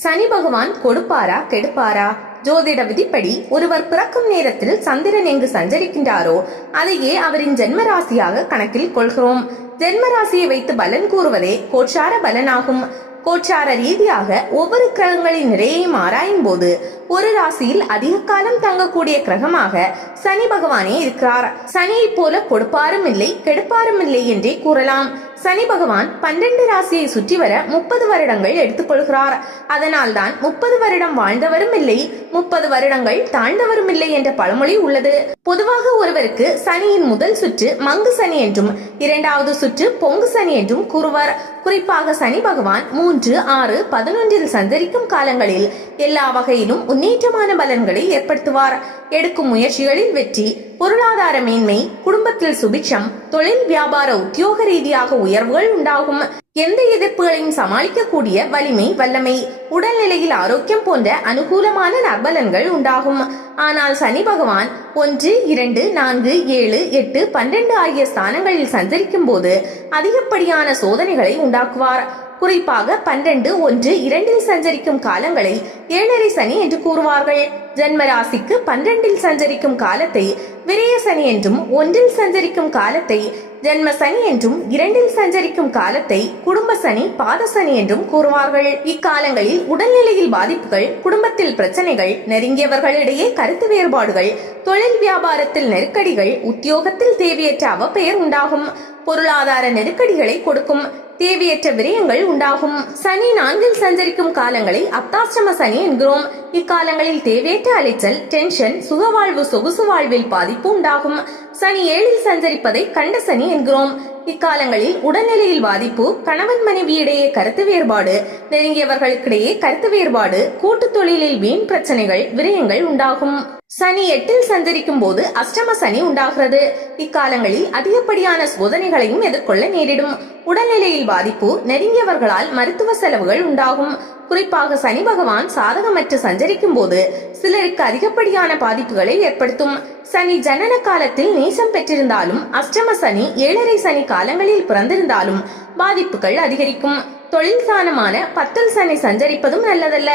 சனி பகவான் கொடுப்பாரா கெடுப்பாரா? ஜோதிட விதிப்படி ஒருவர் பிறக்கும் நேரத்தில் சந்திரன் எங்கு சஞ்சரிக்கின்றாரோ அதையே அவரின் ஜென்மராசியாக கணக்கில் கொள்கிறோம். ஜென்மராசியை வைத்து பலன் கூறுவதே கோச்சார பலனாகும். கோச்சார ரீதியாக ஒவ்வொரு கிரகங்களின் நிறையையும் ஆராயும் போது ஒரு ராசியில் அதிக காலம் தங்கக்கூடிய கிரகமாக சனி பகவானே இருக்கிறார். சனியை போல கொடுப்பாரும் இல்லை கெடுப்பாரும் இல்லை என்றே கூறலாம். சனி பகவான் 12 ராசியை சுற்றி வர 30 வருடங்கள் எடுத்துக்கொள்கிறார். அதனால் தான் 30 வருடம் வாழ்ந்தவரும் இல்லை 30 வருடங்கள் தாழ்ந்தவரும் இல்லை என்ற பழமொழி உள்ளது. பொதுவாக ஒருவருக்கு சனியின் முதல் சுற்று மங்கு சனி என்றும் இரண்டாவது சுற்று பொங்கு சனி என்றும் கூறுவர். குறிப்பாக சனி பகவான் 3, 6, 11 சஞ்சரிக்கும் காலங்களில் எல்லா வகையிலும் முன்னேற்றமான பலன்களை ஏற்படுத்துவார். எடுக்கும் முயற்சிகளில் வெற்றி, பொருளாதார மேன்மை, குடும்பத்தில் சுபிட்சம், தொழில் வியாபார உத்தியோக ரீதியாக உயர்வுகள் உண்டாகும். எந்த எதிர்ப்புகளையும் சமாளிக்கக்கூடிய வலிமை, வல்லமை, உடல்நிலையில் ஆரோக்கியம் போன்ற அனுகூலமான நற்பலன்கள் உண்டாகும். ஆனால் சனி பகவான் 1, 2, 4, 7, 8, 12 ஆகிய ஸ்தானங்களில் சஞ்சரிக்கும் போது அதிகப்படியான சோதனைகளை உண்டாக்குவார். குறிப்பாக 12, 1, 2 சஞ்சரிக்கும் காலங்களை 7.5 சனி என்று கூறுவார்கள். ஜென்மராசிக்கு 12 சஞ்சரிக்கும் காலத்தை விரய சனி என்றும் 1 சஞ்சரிக்கும் காலத்தை ஜென்ம சனி என்றும் 2 சஞ்சரிக்கும் காலத்தை குடும்ப சனி, பாத சனி என்றும் கூறுவார்கள். இக்காலங்களில் உடல்நிலையில் பாதிப்புகள், குடும்பத்தில் பிரச்சனைகள், நெருங்கியவர்களிடையே கருத்து வேறுபாடுகள், தொழில் வியாபாரத்தில் நெருக்கடிகள், உத்தியோகத்தில் தேவையற்ற அவப்பெயர் உண்டாகும். பொருளாதார நெருக்கடிகளை கொடுக்கும். தேவையற்ற விரயங்கள் உண்டாகும். சனி 4 சஞ்சரிக்கும் காலங்களை அப்தாஷ்டம சனி என்கிறோம். இக்காலங்களில் தேவையற்ற அலைச்சல், டென்ஷன், சுகவாழ்வு, சொகுசு வாழ்வில் பாதிப்பு உண்டாகும். சனி 7 சஞ்சரிப்பதை கண்ட சனி என்கிறோம். இக்காலங்களில் உடல்நிலையில் பாதிப்பு, கணவன் மனைவியிடையே கருத்து வேறுபாடு, நெருங்கியவர்களுக்கிடையே கருத்து வேறுபாடு, கூட்டு தொழிலில் வீண் பிரச்சனைகள், விரயங்கள் உண்டாகும். சனி 8 சஞ்சரிக்கும் போது அஷ்டம சனி உண்டாகிறது. இக்காலங்களில் அதிகப்படியான சோதனைகளையும் எதிர்கொள்ள நேரிடும். உடல்நிலையில் பாதிப்பு, நெருங்கியவர்களால் மருத்துவ செலவுகள் உண்டாகும். குறிப்பாக சனி பகவான் சாதகமற்று சஞ்சரிக்கும் போது சிலருக்கு அதிகப்படியான பாதிப்புகளை ஏற்படுத்தும். சனி ஜனன காலத்தில் நீசம் பெற்றிருந்தாலும், அஷ்டம சனி, 7.5 சனி காலங்களில் பிறந்திருந்தாலும் பாதிப்புகள் அதிகரிக்கும். தொழில் ஸ்தானமான 10 சனி சஞ்சரிப்பதும் நல்லதல்ல.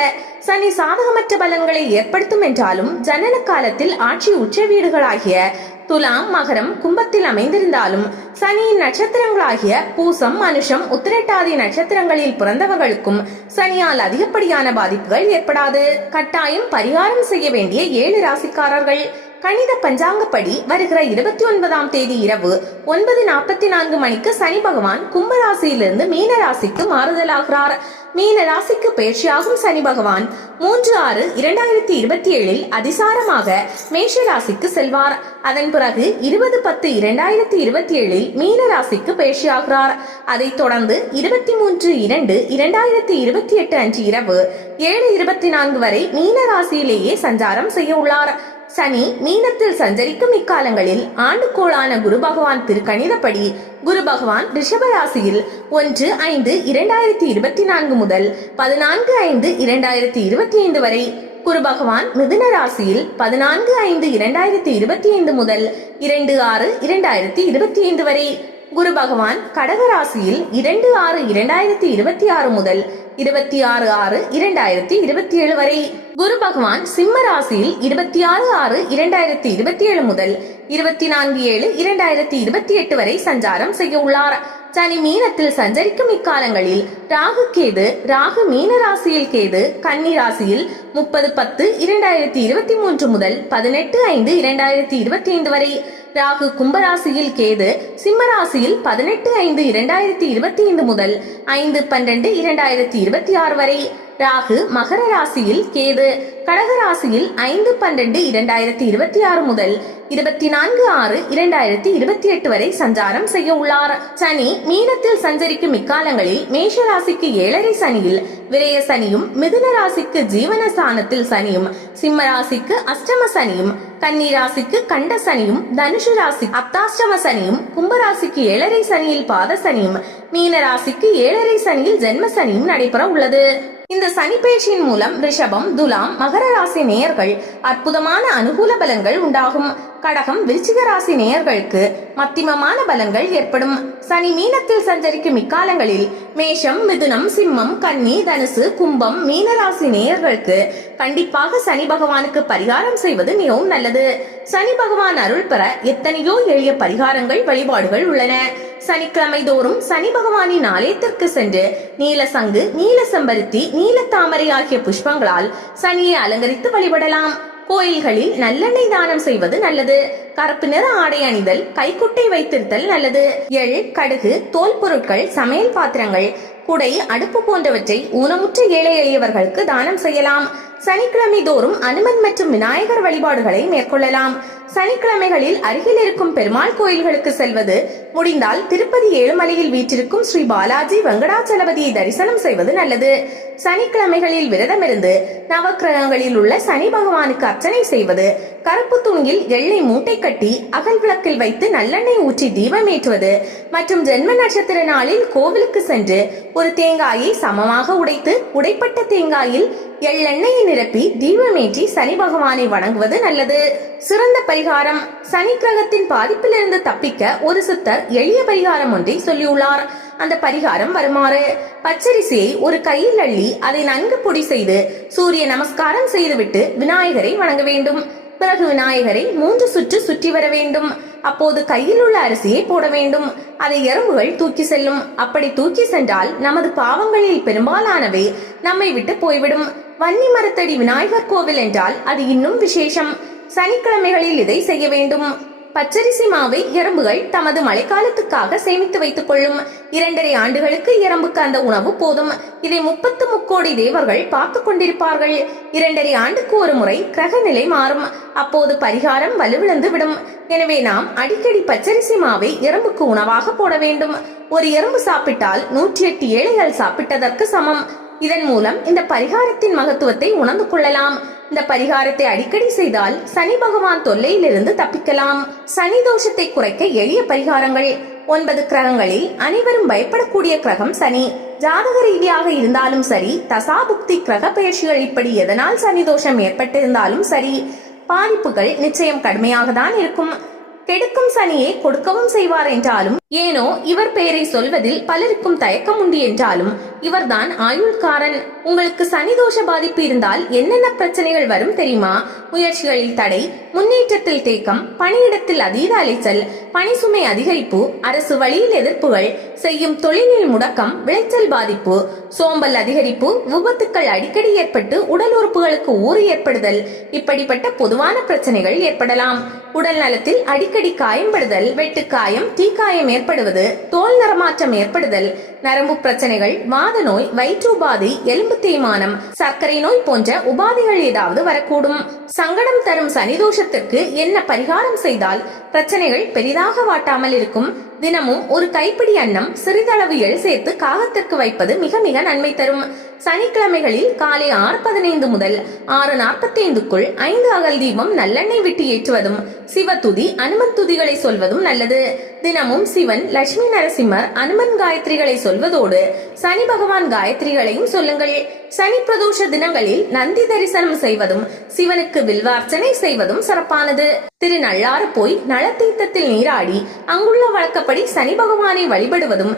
சனி சாதகமற்ற பலன்களை ஏற்படுத்தும் என்றாலும் ஜனன காலத்தில் ஆட்சி உச்ச வீடுகளாகிய துலாம், மகரம், கும்பத்தில் அமைந்திருந்தாலும் சனியின் நட்சத்திரங்களாகிய பூசம், மனுஷம், உத்திரட்டாதி நட்சத்திரங்களில் பிறந்தவர்களுக்கும் சனியால் அதிகப்படியான பாதிப்புகள் ஏற்படாது. கட்டாயம் பரிகாரம் செய்ய வேண்டிய 7 ராசிக்காரர்கள். கணித பஞ்சாங்கப்படி வருகிற 29ஆம் தேதி இரவு 9:44 மணிக்கு சனி பகவான் கும்ப ராசியிலிருந்து மீன ராசிக்கு மாறுதலாகிறார். மீன ராசிக்கு பயிற்சியாகும் சனி பகவான் 3/6/2027 அதிசாரமாக மேஷ ராசிக்கு செல்வார். அதன் பிறகு 20/10/2027 மீன ராசிக்கு பயிற்சியாகிறார். அதைத் தொடர்ந்து 23/2/2028 அன்று இரவு 7:24 வரை மீன ராசியிலேயே சஞ்சாரம் செய்ய உள்ளார். சனி மீனத்தில் சஞ்சரிக்கும் இக்காலங்களில் ஆண்டுகோளான குரு பகவான் திருக்கணிதப்படி குரு பகவான் ரிஷப ராசியில் 1/5/2024 முதல் 14/5/2025 வரை, குரு பகவான் மிதுன ராசியில் 14/5/2025 முதல் 2/6/2025 வரை, குரு பகவான் கடக ராசியில் 2/6/2026 முதல் 26/6/2027 வரை, குரு பகவான் சிம்ம ராசியில் 26/6/2027 முதல் 24/7/2028 வரை சஞ்சாரம் செய்ய உள்ளார். சனி மீனத்தில் சஞ்சரிக்கும் இக்காலங்களில் ராகு கேது, ராகு மீன ராசியில், கேது கன்னி ராசியில் 30/10/2023 முதல் 18/5/2025 வரை, ராகு கும்பராசியில், கேது சிம்ம ராசியில் 18/5/2025 முதல் 5/12/2026 வரை, ராகு மகர ராசியில், கேது கடக ராசியில் 5/12/2026 முதல் 24/6/2028 வரை சஞ்சாரம் செய்ய உள்ளார். சனி மீனத்தில் சஞ்சரிக்கும் இக்காலங்களில் மேஷ ராசிக்கு 7.5 சனியில் விரய சனியும், மிதுன ராசிக்கு ஜீவனஸ்தானத்தில் சனியும், சிம்ம ராசிக்கு அஷ்டம சனியும், கன்னி ராசிக்கு கண்ட சனியும், தனுஷு ராசி அப்தாஷ்டம சனியும், கும்பராசிக்கு 7.5 சனியில் பாத சனியும், மீன ராசிக்கு 7.5 சனியில் ஜென்ம சனியும் நடைபெற உள்ளது. இந்த சனி பயிற்சியின் மூலம் ரிஷபம், துலாம், மகர ராசி நேயர்கள் அற்புதமான அனுகூல பலன்கள் உண்டாகும். கடகம் விருச்சிக ராசி நேயர்களுக்கு மத்தியமமான பலன்கள் ஏற்படும். சனி மீனத்தில் சஞ்சரிக்கும் இக்காலங்களில் மேஷம், மிதுனம், சிம்மம், கன்னி, தனுசு, கும்பம், மீனராசி நேயர்களுக்கு கண்டிப்பாக சனி பகவானுக்கு பரிகாரம் செய்வது மிகவும் நல்லது. சனி பகவான் அருள் பெற எத்தனையோ எளிய பரிகாரங்கள், வழிபாடுகள் உள்ளன. சனிக்கிழமை தோறும் சனி பகவானின் ஆலயத்திற்கு சென்று நீல சங்கு, நீல செம்பருத்தி, நீல தாமரை ஆகிய புஷ்பங்களால் சனியை அலங்கரித்து வழிபடலாம். கோயில்களில் நல்லெண்ணெய் தானம் செய்வது நல்லது. கருப்பு நிற ஆடை அணிதல், கைக்குட்டை வைத்திருத்தல் நல்லது. எள், கடுகு, தோல் பொருட்கள், சமையல் பாத்திரங்கள், குடை, அடுப்பு போன்றவற்றை ஊனமுற்ற ஏழை எளியவர்களுக்கு தானம் செய்யலாம். சனிக்கிழமை தோறும் அனுமன் மற்றும் விநாயகர் வழிபாடுகளை மேற்கொள்ளலாம். சனிக்கிழமைகளில் அருகில் இருக்கும் பெருமாள் கோயில்களுக்கு செல்வது, முடிந்தால் திருப்பதி ஏழுமலையில் வீற்றிருக்கும் ஸ்ரீ பாலாஜி வெங்கடாச்சலபதியை தரிசனம் செய்வது நல்லது. சனிக்கிழமைகளில் விரதமிருந்து நவக்கிரகங்களில் உள்ள சனி பகவானுக்கு அர்ச்சனை செய்வது, கருப்பு துணியில் எள்ளை மூட்டை கட்டி அகல் விளக்கில் வைத்து நல்லெண்ணெய் ஊற்றி தீபம் ஏற்றுவது மற்றும் ஜென்ம நட்சத்திர நாளில் கோவிலுக்கு சென்று ஒரு தேங்காயை சமமாக உடைத்து உடைப்பட்ட தேங்காயில் எள்ளெண்ணெயை நிரப்பி தீபமேற்றி சனி பகவானை வணங்குவது நல்லது. சிறந்த பரிகாரம். சனி கிரகத்தின் பாதிப்பிலிருந்து தப்பிக்க ஒரு சித்தர் எளிய பரிகாரம் ஒன்றை சொல்லியுள்ளார். அந்த பரிகாரம் வருமாறு: பச்சரிசியை ஒரு கையில் அள்ளி அதை நன்கு பொடி செய்து சூரிய நமஸ்காரம் செய்துவிட்டு விநாயகரை வணங்க வேண்டும். பிறகு விநாயகரை 3 சுற்று சுற்றி வர வேண்டும். அப்போது கையில் உள்ள அரிசியை போட வேண்டும். அதை எறும்புகள் தூக்கி செல்லும். அப்படி தூக்கி சென்றால் நமது பாவங்களில் பெரும்பாலானவை நம்மை விட்டு போய்விடும். வன்னி மரத்தடி விநாயகர் கோவில் என்றால் அது இன்னும் விசேஷம். சனிக்கிழமைகளில் இதை செய்ய வேண்டும். பச்சரிசி மாவை எறும்புகள் தமது மழைக்காலத்துக்காக சேமித்து வைத்துக் கொள்ளும். 2.5 ஆண்டுகளுக்கு எறும்புக்கு அந்த உணவு போதும். இதை 33 கோடி தேவர்கள் பார்த்து கொண்டிருப்பார்கள். 2.5 ஆண்டுக்கு ஒரு முறை கிரக நிலை மாறும். அப்போது பரிகாரம் வலுவிழந்து விடும். எனவே நாம் அடிக்கடி பச்சரிசி மாவை எறும்புக்கு உணவாக போட வேண்டும். ஒரு எறும்பு சாப்பிட்டால் 108 ஏழைகள் சாப்பிட்டதற்கு சமம். இதன் மூலம் இந்த பரிகாரத்தின் மகத்துவத்தை உணர்ந்து கொள்ளலாம். இந்த பரிகாரத்தை அடிக்கடி செய்தால் சனி பகவான் தொல்லையிலிருந்து தப்பிக்கலாம். சனி தோஷத்தை குறைக்க எளிய பரிகாரங்கள். 9 கிரகங்களில் அனைவரும் பயப்படக்கூடிய கிரகம் சனி. ஜாதக ரீதியாக இருந்தாலும் சரி, தசாபுக்தி கிரக பயிற்சிகள் இப்படி எதனால் சனி தோஷம் ஏற்பட்டிருந்தாலும் சரி, பாதிப்புகள் நிச்சயம் கடுமையாக தான் இருக்கும். கெடுக்கும் சனியை கொடுக்கவும் செய்வார் என்றாலும், ஏனோ இவர் பெயரை சொல்வதில் பலருக்கும் தயக்கம் உண்டு என்றாலும், இவர்தான் ஆயுள்காரன். உங்களுக்கு சனி தோஷ பாதிப்பு இருந்தால் என்னென்ன பிரச்சனைகள் வரும் தெரியுமா? முயற்சிகளில் தடை, முன்னேற்றத்தில் தேக்கம், பணியிடத்தில் அதீத அலைச்சல், பணி சுமை அதிகரிப்பு, அரசு வழியில் எதிர்ப்புகள், செய்யும் தொழிலில் முடக்கம், விளைச்சல் பாதிப்பு, சோம்பல் அதிகரிப்பு, விபத்துக்கள் அடிக்கடி ஏற்பட்டு உடல் உறுப்புகளுக்கு ஊறு ஏற்படுதல், இப்படிப்பட்ட பொதுவான பிரச்சனைகள் ஏற்படலாம். உடல் நலத்தில் அடிக்கடி காயம்படுதல், வெட்டுக்காயம், தீக்காயம் ஏற்படுவது, தோல் நிறமாற்றம் ஏற்படுதல், நரம்பு பிரச்சனைகள், வாத நோய், வயிற்று உபாதை, எலும்பு தேய்மானம், சர்க்கரை நோய் போன்ற உபாதைகள் ஏதாவது வரக்கூடும். சங்கடம் தரும் சனி தோஷத்திற்கு என்ன பரிகாரம் செய்தால் பிரச்சனைகள் பெரிதாக வாட்டாமல் இருக்கும்? தினமும் ஒரு கைப்பிடி அன்னம், சிறிதளவு எள் சேர்த்து காகத்திற்கு வைப்பது மிக மிக நன்மை தரும். சனிக்கிழமைகளில் காலை 6:15 முதல் 6:45க்குள் 5 அகல் தீபம் நல்லெண்ணெய் விட்டு ஏற்றுவதும், சிவதுதி, அனுமன் துதிகளை சொல்வதும் நல்லது. தினமும் சிவன், லட்சுமி நரசிம்மர், அனுமன் காயத்ரிகளை சொல்வதோடு சனி பகவான் காயத்ரிகளையும் சொல்லுங்கள். சனி பிரதோஷ தினங்களில் நந்தி தரிசனம் செய்வதும் சிவனுக்கு வில்வார்ச்சனை செய்வதும் சிறப்பானது. திருநள்ளாறு போய் நலத்தீர்த்தத்தில் நீராடி அங்குள்ள வழக்கப்படி சனி பகவானை வழிபடுவதும்,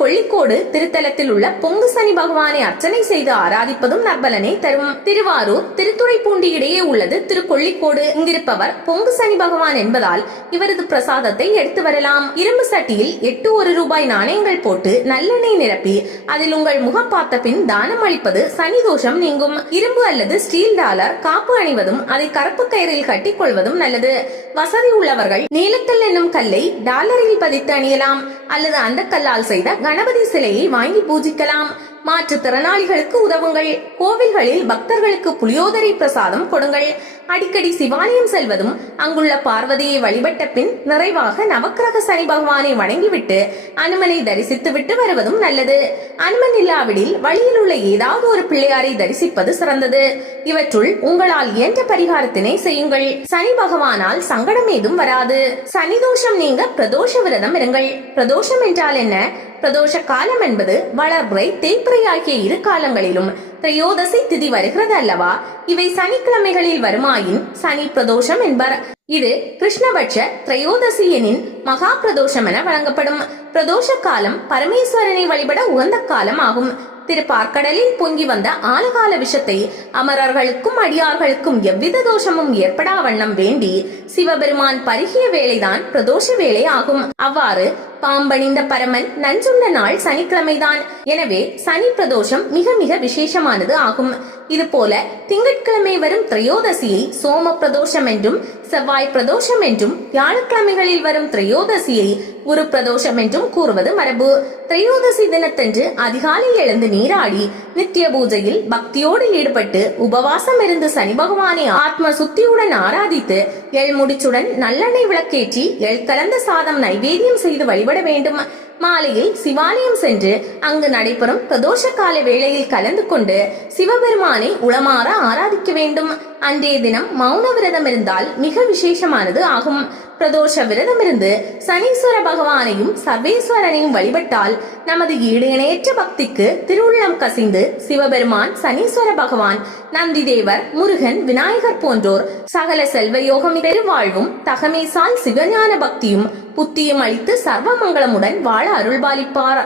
கொள்ளிக்கோடு திருத்தலத்தில் உள்ள பொங்கு சனி பகவானை அர்ச்சனை செய்து ஆராதிப்பதும் நற்பலனை தரும். திருவாரூர், திருத்துறைப்பூண்டி இடையே உள்ளது கொள்ளிக்கோடு. இங்கிருப்பவர் பொங்கு சனி பகவான் என்பதால் இவரது பிரசாதத்தை எடுத்து வரலாம். இரும்பு சட்டியில் 8 1 ரூபாய் நாணயங்கள் போட்டு நல்லெண்ணெய் நிரப்பி அதில் உங்கள் முகம் பார்த்த பின் தானம் அளிப்பது சனி தோஷம் நீங்கும். இரும்பு அல்லது ஸ்டீல் டாலர் காப்பு அணிவதும் அதை கருப்பு கயிறில் கட்டிக் கொள்வதும் நல்லது. வசதி உள்ளவர்கள் நீலக்கல் என்னும் கல்லை டாலரில் பதித்து அணியலாம் அல்லது அந்த கல்லால் செய்த கணபதி சிலையை வாங்கி பூஜிக்கலாம். மாற்றுத்திறனாளிகளுக்கு உதவுங்கள். கோவில்களில் பக்தர்களுக்கு புளியோதரை பிரசாதம் கொடுங்கள். அடிக்கடி சிவாலயம் செல்வதும், அங்குள்ள பார்வதியை வழிபட்ட பின் நிறைவாக நவக்கிரக சனி பகவானை வணங்கிவிட்டு அனுமனை தரிசித்து விட்டு வருவதும் நல்லது. அனுமன் இல்லாவிடில் வழியில் உள்ள ஏதாவது ஒரு பிள்ளையாரை தரிசிப்பது சிறந்தது. இவற்றுள் உங்களால் இயன்ற பரிகாரத்தினை செய்யுங்கள். சனி பகவானால் சங்கடம் ஏதும் வராது. சனி தோஷம் நீங்க பிரதோஷ விரதம் இருங்கள். பிரதோஷம் என்றால் என்ன? பிரதோஷ காலம் என்பது வளர்பிறை, தேய்பிறை ஆகிய 2 காலங்களிலும் திரையோதசி திதி வருகிறது அல்லவா? இவை சனிக்கிழமைகளில் வருமாயின் சனி பிரதோஷம் என்பர். இது கிருஷ்ணபட்ச திரையோதசி எனின் மகா பிரதோஷம் என வழங்கப்படும். பிரதோஷ காலம் பரமேஸ்வரனை வழிபட உகந்த காலம் ஆகும். திருப்பார்க்கடலில் பொங்கி வந்த ஆலகால விஷத்தை அமரர்களுக்கும் அடியார்களுக்கும் எவ்வித தோஷமும் ஏற்படா வண்ணம் வேண்டி சிவபெருமான் பருகிய வேளைதான் பிரதோஷ வேளை ஆகும். அவ்வாறு பாம்பணிந்த பரமன் நஞ்சுண்ட நாள் சனிக்கிழமைதான். எனவே சனி பிரதோஷம் மிக மிக விசேஷமானது ஆகும். இது போல திங்கட்கிழமை வரும் திரையோதசியை சோம பிரதோஷம் என்றும், செவ்வாய் பிரதோஷம் என்றும், வியாழக்கிழமைகளில் வரும் திரையோதசியை குரு பிரதோஷம் என்றும் கூறுவது மரபு. திரையோதசி தினத்தன்று அதிகாலை எழுந்து நீராடி நித்திய பூஜையில் பக்தியோடு ஈடுபட்டு உபவாசம் இருந்து சனி பகவானை ஆத்ம சுத்தியுடன் ஆராதித்து எள்முடிச்சுடன் நல்லெண்ணெய் விளக்கேற்றி எள் கலந்த சாதம் நைவேத்தியம் செய்து வழிபட வேண்டும். மாலையில் சிவாலயம் சென்று அங்கு நடைபெறும் பிரதோஷ கால வேளையில் கலந்து கொண்டு சிவபெருமானை உளமாற ஆராதிக்க வேண்டும். அன்றைய தினம் மௌன விரதம் இருந்தால் மிக விசேஷமானது ஆகும். பிரதோஷ விரதம் இருந்து சனீஸ்வர பகவானையும் சர்வேஸ்வரனையும் வழிபட்டால் நமது ஈடு இணையற்ற பக்திக்கு திருவுள்ளம் கசிந்து சிவபெருமான், சனீஸ்வர பகவான், நந்திதேவர், முருகன், விநாயகர் போன்றோர் சகல செல்வ யோகம் பெருவாழ்வும் தகமேசால் சிவஞான பக்தியும் புத்தியும் அளித்து சர்வ மங்களமுடன் வாழ அருள்பாலிப்பார்.